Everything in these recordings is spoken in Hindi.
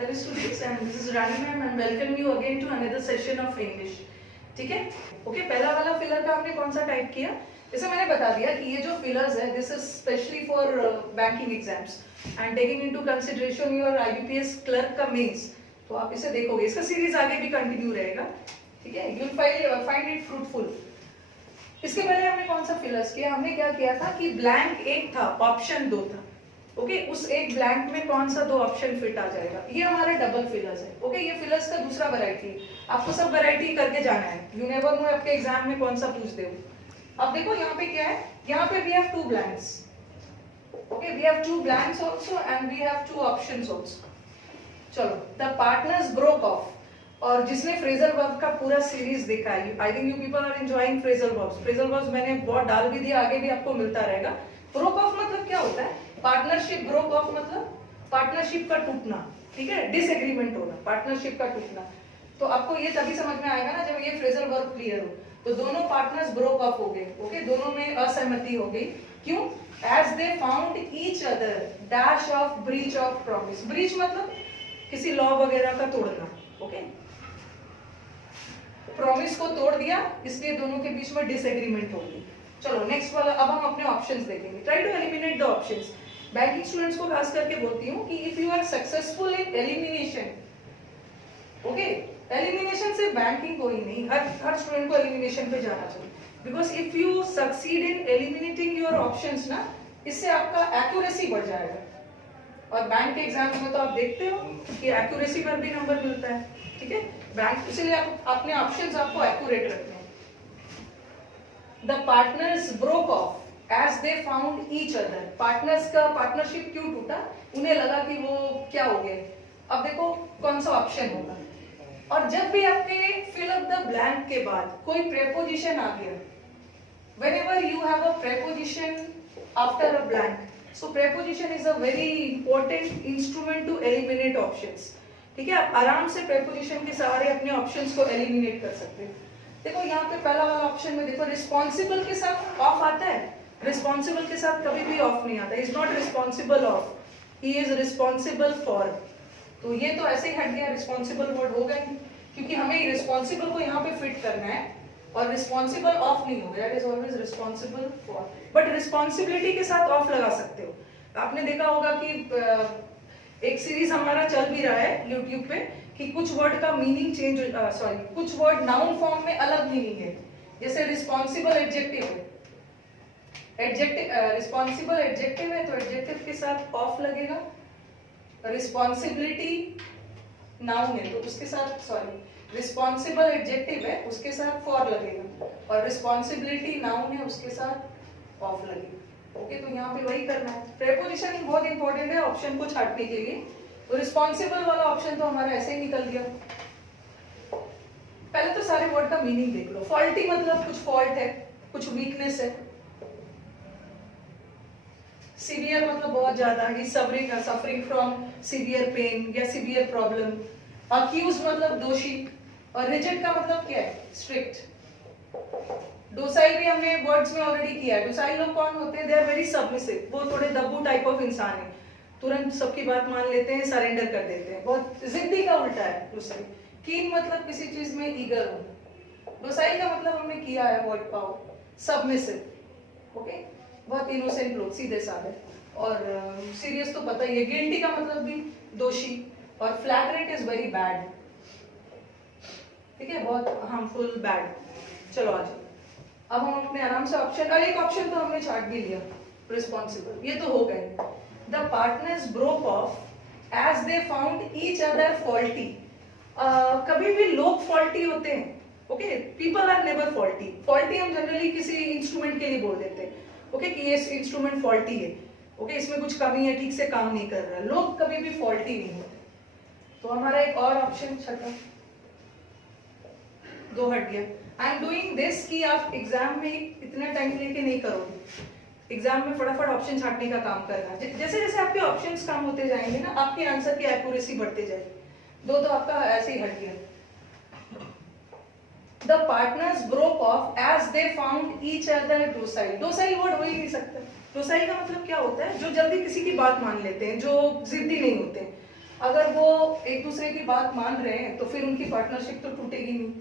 Hello students, and this is Rani ma'am and welcome you again to another session of English. ठीक है? ओके, पहला वाला फिलर का आपने कौन सा टाइप किया? जैसे मैंने बता दिया कि ये जो फिलर्स है, this is specially for banking exams and taking into consideration your IBPS clerk का मेंस. तो आप इसे देखोगे, इसका सीरीज आगे भी कंटिन्यू रहेगा. ठीक है? You will find it fruitful. इसके पहले हमने कौन सा फिलर्स किया? हमने क्या किया था कि ब्लैंक एक था, ऑप्शन दो था. ओके, उस एक ब्लैंक में कौन सा दो ऑप्शन फिट आ जाएगा. ये हमारा डबल फिलर्स है. ओके, ये फिलर्स का दूसरा वैरायटी. आपको सब वैरायटी करके जाना है. यू नेवर नो आपके एग्जाम में कौन सा पूछ दे. अब देखो यहाँ पे क्या है, यहाँ पे we have two blanks. Okay, we have two blanks also and we have two options also. चलो, द पार्टनर्स ब्रोक ऑफ. और जिसने फ्रेजल वर्ब का पूरा सीरीज देखा है, I think you people are enjoying phrasal verbs. Phrasal verbs मैंने बहुत डाल भी दिया, आगे भी आपको मिलता रहेगा. ब्रोक ऑफ मतलब क्या होता है? पार्टनरशिप ब्रोक ऑफ मतलब पार्टनरशिप का टूटना. ठीक है, डिसएग्रीमेंट होना, पार्टनरशिप का टूटना. तो आपको ये तभी समझ में आएगा ना जब ये फ्रेजल वर्ब क्लियर हो. तो दोनों पार्टनर्स ब्रोक ऑफ हो गए. ओके, दोनों में असहमति हो गई. क्यों? As they found each other dash of breach of promise. Breach मतलब किसी लॉ वगैरह का तोड़ना. ओके, प्रॉमिस को तोड़ दिया, इसलिए दोनों के बीच में डिसएग्रीमेंट हो गई. चलो नेक्स्ट वाला. अब हम अपने ऑप्शंस देखेंगे. Try to eliminate the options. Banking students को खास करके बोलती हूँ कि if you are successful in elimination, okay, elimination से बैंकिंग कोई नहीं, हर स्टूडेंट को एलिमिनेशन पे जाना चाहिए. Because if you succeed in eliminating your options ना, इससे आपका एक्यूरेसी बढ़ जाएगा. और बैंक के एग्जाम्स में तो आप देखते हो कि एक्यूरेसी पर भी नंबर मिलता है. ठीक है, बैंक, इसलिए आप अपने ऑप्शंस आपको एक्यूरेट रखने हैं. The partners broke off as they found each other. Partners का पार्टनरशिप क्यों टूटा? उन्हें लगा कि वो क्या हो गए. अब देखो कौन सा ऑप्शन होगा. और जब भी आपके फिल अप द ब्लैंक के बाद कोई प्रेपोजिशन आ गया, whenever you have a preposition after a blank, so preposition is a very important instrument to eliminate options. ठीक है, आप आराम से प्रेपोजिशन के सहारे अपने ऑप्शंस को एलिमिनेट कर सकते हैं. देखो यहाँ पे पहला वाला ऑप्शन में देखो, रिस्पॉन्सिबल के साथ ऑफ आता है. रिस्पॉन्सिबल के साथ कभी भी ऑफ नहीं आता. Is not responsible of, he is responsible for. तो ये तो ऐसे ही हट गया, रिस्पॉन्सिबल वर्ड हो गए, क्योंकि हमें रिस्पॉन्सिबल को यहाँ पे फिट करना है और रिस्पॉन्सिबल ऑफ नहीं होगा. That is always responsible for. But responsibility के साथ ऑफ लगा सकते हो. आपने देखा होगा कि एक सीरीज हमारा चल भी रहा है यूट्यूब पे कि कुछ वर्ड का मीनिंग चेंज, कुछ वर्ड नाउन फॉर्म में अलग मीनिंग है. जैसे रिस्पॉन्सिबल एडजेक्टिव है, रिस्पॉन्सिबल एडजेक्टिव है तो एडजेक्टिव के साथ ऑफ लगेगा. रिस्पॉन्सिबिलिटी नाउन है तो उसके साथ, रिस्पॉन्सिबल एडजेक्टिव है उसके साथ फॉर लगेगा, और रिस्पॉन्सिबिलिटी नाउन है उसके साथ ऑफ लगेगा. ओके, तो यहाँ पे वही करना है. प्रेपोजिशन बहुत इंपॉर्टेंट है ऑप्शन को छाटने के लिए. तो रिस्पॉन्सिबल वाला ऑप्शन तो हमारा ऐसे ही निकल गया. पहले तो सारे वर्ड का मीनिंग देख लो. फॉल्टी मतलब कुछ फॉल्ट है, कुछ वीकनेस है. सीवियर मतलब बहुत ज्यादा, ही सफरिंग फ्रॉम सीवियर पेन या सीवियर प्रॉब्लम. अक्यूज मतलब दोषी. और रिजिड का मतलब क्या है? स्ट्रिक्ट. डोसाइल भी हमने वर्ड्स में ऑलरेडी किया है. डोसाइल लोग कौन होते हैं? They are very submissive. वो थोड़े दब्बू टाइप ऑफ इंसान है, तुरंत सबकी बात मान लेते हैं, सरेंडर कर देते हैं. बहुत जिद्दी का उल्टा है डोसाइल. कीन मतलब किसी चीज में ईगर हो. डोसाइल का मतलब हमने किया है वर्ड पावर, सबमिसिव. ओके, बहुत इनोसेंट लोग, सीधे साधे. और सीरियस तो पता ही है. गिल्टी का मतलब भी दोषी. और फ्लैग्रेंट इज वेरी बैड. ठीक है, बहुत हार्मफुल, बैड. चलो आ जाओ. अब हम अपने आराम से ऑप्शन, और एक ऑप्शन तो हमने छाट भी लिया, रिस्पॉन्सिबल. ये तो हो गए. The partners broke off as they found each other faulty. कभी भी लोग फॉल्टी होते हैं. Okay, people are never faulty. Faulty हम जनरली किसी इंस्ट्रूमेंट के लिए बोल देते हैं. ओके, कि ये इंस्ट्रूमेंट फॉल्टी है. ओके, इसमें कुछ कमी है, ठीक से काम नहीं कर रहा. लोग कभी भी फॉल्टी नहीं होते. तो हमारा एक और ऑप्शन छठा, दो हट गया. आई एम डूइंग दिस कि आप एग्जाम में इतना टाइम लेके नहीं करोगे. एग्जाम में फटाफट ऑप्शन छाटने का काम करना. जैसे जैसे आपके ऑप्शंस कम होते जाएंगे ना, आपके आंसर की एक्यूरेसी बढ़ते जाएगी. दो तो आपका ऐसे ही हट गया. The partners broke off as they found each other docile. Docile word हो ही नहीं सकता. डोसाइल का मतलब क्या होता है? जो जल्दी किसी की बात मान लेते हैं, जो जिद्दी नहीं होते हैं. अगर वो एक दूसरे की बात मान रहे हैं तो फिर उनकी पार्टनरशिप तो टूटेगी नहीं,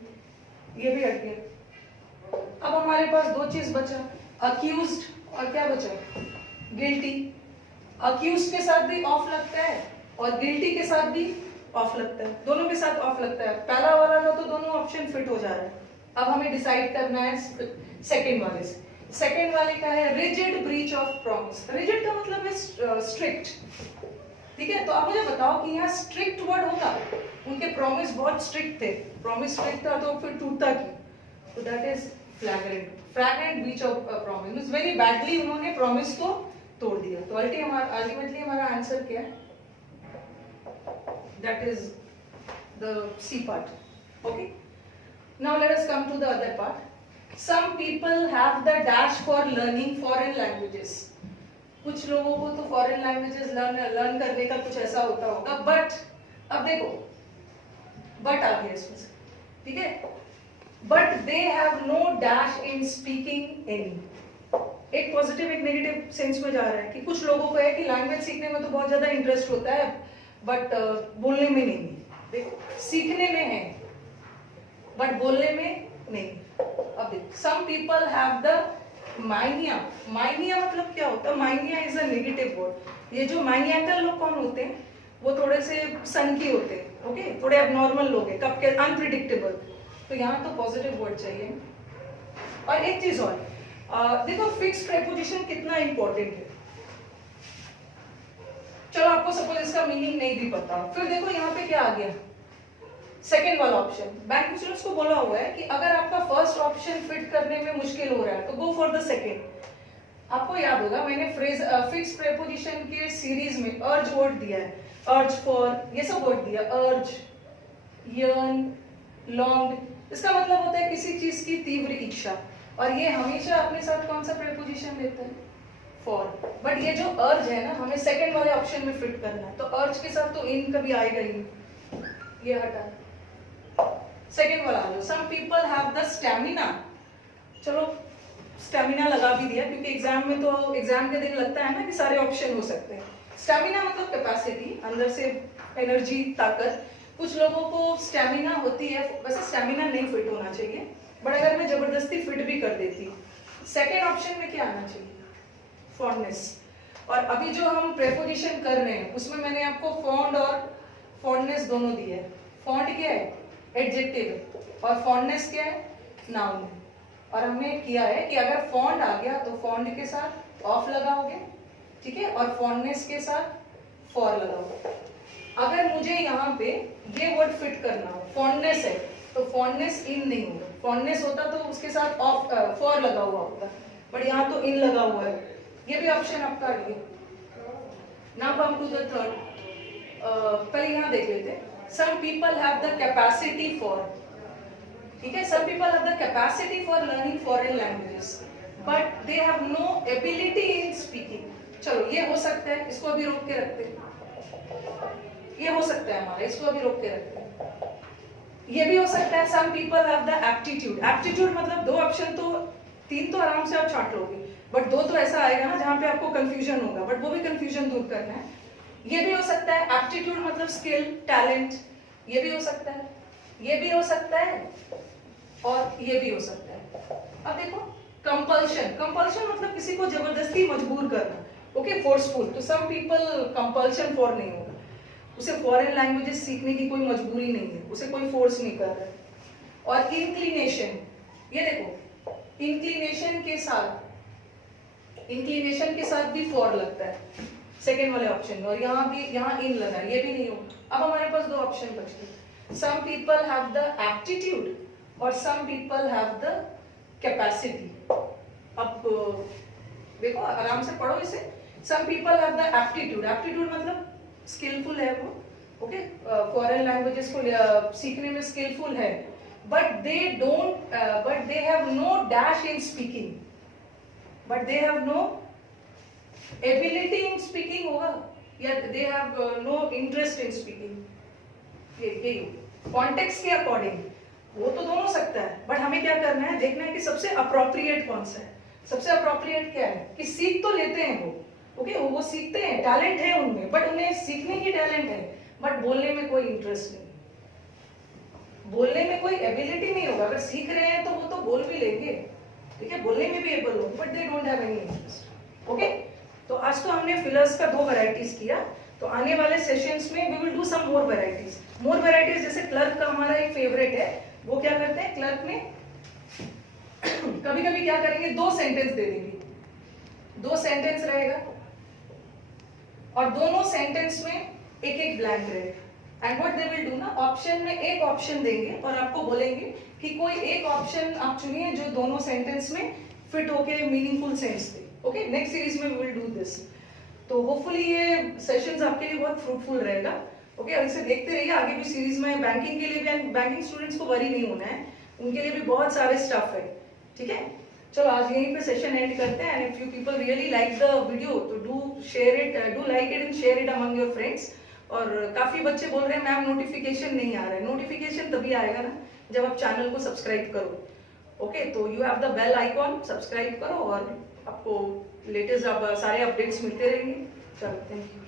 ये भी हट गया। अब हमारे पास दो चीज बचा, अक्यूज्ड और क्या बचा, गिल्टी। अक्यूज्ड के साथ भी ऑफ लगता है और गिल्टी के साथ भी ऑफ लगता है, दोनों के साथ ऑफ लगता है। पहला वाला का तो दोनों ऑप्शन फिट हो जा रहा है। अब हमें डिसाइड करना है सेकंड वाले से। सेकंड वाले का है rigid breach of promise. Rigid का मतलब है स्ट्रिक्ट, ठीक है। तो आप मुझे बताओ कि यहाँ स्ट्रिक्ट वर्ड होगा, उनके प्रॉमिस बहुत स्ट्रिक्ट थे, प्रॉमिस स्ट्रिक्ट था तो फिर टूटता क्यों, तो that is फ्लैग्रेंट। फ्लैग्रेंट breach of promise means very badly उन्होंने प्रॉमिस को तोड़ दिया। तो अल्टीमेटली हमारा आंसर क्या है, that is the C part. Okay, now let us come to the other part. Some people have the dash for learning foreign languages. कुछ लोगों को तो फॉरेन लैंग्वेजेस लर्न करने का कुछ ऐसा होता होगा, बट अब देखो बट आ गया इसमें से, ठीक है। But they have no dash in speaking any. एक पॉजिटिव एक नेगेटिव सेंस में जा रहा है कि कुछ लोगों को है कि लैंग्वेज सीखने में तो बहुत ज्यादा इंटरेस्ट होता है बट बोलने में नहीं। देखो सीखने में है बट बोलने में नहीं। अब देखो सम पीपल हैव द माइनिया। माइनिया मतलब क्या होता है, माइनिया इज अ नेगेटिव वर्ड। ये जो माइनियाकल लोग कौन होते हैं, वो थोड़े से सनकी होते हैं, ओके, थोड़े अबनॉर्मल लोग हैं, कब के अनप्रिडिक्टेबल। तो यहाँ तो पॉजिटिव वर्ड चाहिए। और एक चीज और, देखो फिक्स प्रेपोजिशन कितना इंपॉर्टेंट है। चलो आपको सपोज इसका मीनिंग नहीं भी पता, फिर देखो यहाँ पे क्या आ गया, सेकेंड वाला ऑप्शन। बैंक स्टूडेंट्स को बोला हुआ है कि अगर आपका फर्स्ट ऑप्शन फिट करने में मुश्किल हो रहा है तो गो फॉर द सेकेंड। आपको याद होगा मैंने फ्रेज फिक्स प्रेपोजिशन के सीरीज में अर्ज वर्ड दिया है, अर्ज फॉर, ये सब वर्ड दिया, अर्ज, यर्न, लॉन्ग। इसका मतलब होता है किसी चीज की तीव्र इच्छा, और ये हमेशा अपने साथ कौन सा प्रेपोजिशन लेता है, फॉर। बट ये जो अर्ज है ना, हमें सेकंड वाले ऑप्शन में फिट करना है, तो अर्ज के साथ तो इन कभी आएगा ही नहीं, ये हटा। सेकंड वाला आ जाओ, some people have the stamina. चलो स्टैमिना लगा भी दिया क्योंकि एग्जाम में तो एग्जाम के दिन लगता है ना कि सारे ऑप्शन हो सकते हैं। स्टैमिना मतलब कैपेसिटी, अंदर से एनर्जी, ताकत। कुछ लोगों को स्टैमिना होती है, वैसे स्टैमिना नहीं फिट होना चाहिए, बट अगर मैं जबरदस्ती फिट भी कर देती, सेकेंड ऑप्शन में क्या आना चाहिए, फॉन्डनेस। और अभी जो हम प्रेपोजिशन कर रहे हैं उसमें मैंने आपको फॉन्ड और फॉन्डनेस दोनों दिए है। फॉन्ड क्या है, एडजेक्टिव है, और फॉन्डनेस क्या है, नाउन है। और हमने किया है कि अगर फॉन्ड आ गया तो फॉन्ड के साथ ऑफ लगाओगे, ठीक है, और फॉन्डनेस के साथ फॉर लगाओगे। अगर मुझे यहाँ पे ये वर्ड फिट करना हो, फॉन्डनेस है तो फॉन्डनेस इन नहीं होगा, फॉन्डनेस होता तो उसके साथ ऑफ फॉर लगा हुआ होता, बट यहाँ तो इन लगा हुआ है। ये भी ऑप्शन आपका आ गया। Now come to the third. पहले यहाँ देख लेते हैं, some people have the capacity for, ठीक है, some people have the capacity for learning foreign languages but they have no ability in speaking. चलो ये हो सकता है, इसको अभी रोक के रखते हैं, ये हो सकता है हमारा, इसको अभी रोक के रखते हैं। ये भी हो सकता है some people have the aptitude. Aptitude मतलब दो ऑप्शन तो, तीन तो आराम से आप छांट लोगे, बट दो तो ऐसा आएगा ना जहाँ पे आपको कंफ्यूजन होगा, बट वो भी कंफ्यूजन दूर करना है। ये भी हो सकता है, एप्टीट्यूड मतलब स्किल, टैलेंट, ये भी हो सकता है, ये भी हो सकता है, और ये भी हो सकता है। अब देखो कंपल्शन, कंपल्शन मतलब किसी को जबरदस्ती मजबूर करना, ओके, फोर्सफुल। तो सम पीपल कंपल्शन फॉर नहीं होगा, उसे फॉरेन लैंग्वेजेस सीखने की कोई मजबूरी नहीं है, उसे कोई फोर्स नहीं कर रहा है। और इंक्लिनेशन, ये देखो इंक्लिनेशन के साथ भी फॉर लगता है सेकेंड वाले ऑप्शन में, और यहाँ भी, यहाँ इन लगा है, ये भी नहीं होगा। अब हमारे पास दो ऑप्शन बचते, some people have the aptitude और some people have the capacity. अब देखो आराम से पढ़ो इसे, some people have the aptitude, aptitude मतलब स्किलफुल है वो, ओके, फॉरेन लैंग्वेजेस को सीखने में स्किलफुल है, but they have no dash in speaking, but they have no ability in speaking होगा, या they have no interest in speaking. ये कॉन्टेक्स्ट के अकॉर्डिंग वो तो दोनों सकता है, बट हमें क्या करना है, देखना है कि सबसे अप्रोप्रिएट कौन सा है। सबसे अप्रोप्रिएट क्या है कि सीख तो लेते हैं वो, ओके, वो सीखते हैं, टैलेंट है उनमें, बट उन्हें सीखने की टैलेंट है, बट बोलने में कोई इंटरेस्ट नहीं, बोलने में कोई एबिलिटी नहीं होगा। अगर सीख रहे हैं तो वो तो बोल भी लेंगे, ठीक है, बोलने में भी एबल हो, but they don't have any interest. Okay, तो आज तो हमने फिलर्स का 2 वैरायटीज किया, तो आने वाले सेशंस में we will do some more varieties. जैसे क्लर्क का हमारा एक फेवरेट है, वो क्या करते हैं क्लर्क में कभी कभी क्या करेंगे, 2 सेंटेंस दे देंगे, 2 सेंटेंस रहेगा और दोनों सेंटेंस में एक एक ब्लैंक रहेगा। And what they will do ना, ऑप्शन में एक ऑप्शन देंगे और आपको बोलेंगे कि कोई एक ऑप्शन आप चुनिए जो दोनों सेंटेंस में फिट होके meaningful sense they. Okay, next series में वी विल डू दिस। तो होपफुली ये सेशंस आपके लिए बहुत फ्रूटफुल रहेगा। ओके, और इसे देखते रहिए, आगे भी सीरीज में बैंकिंग के लिए भी, बैंकिंग स्टूडेंट्स को वरी नहीं होना है, उनके लिए भी बहुत सारे स्टफ है, ठीक है। चलो आज यहीं पे सेशन एंड करते हैं। And if you people really like the video तो do share it, do like it and share it among your friends. और काफी बच्चे बोल रहे हैं मैम नोटिफिकेशन नहीं आ रहा है। नोटिफिकेशन तभी आएगा ना जब आप चैनल को सब्सक्राइब करो। ओके, तो you have the bell icon, subscribe करो और आपको लेटेस्ट सारे अपडेट्स मिलते रहेंगे। चलो, थैंक यू।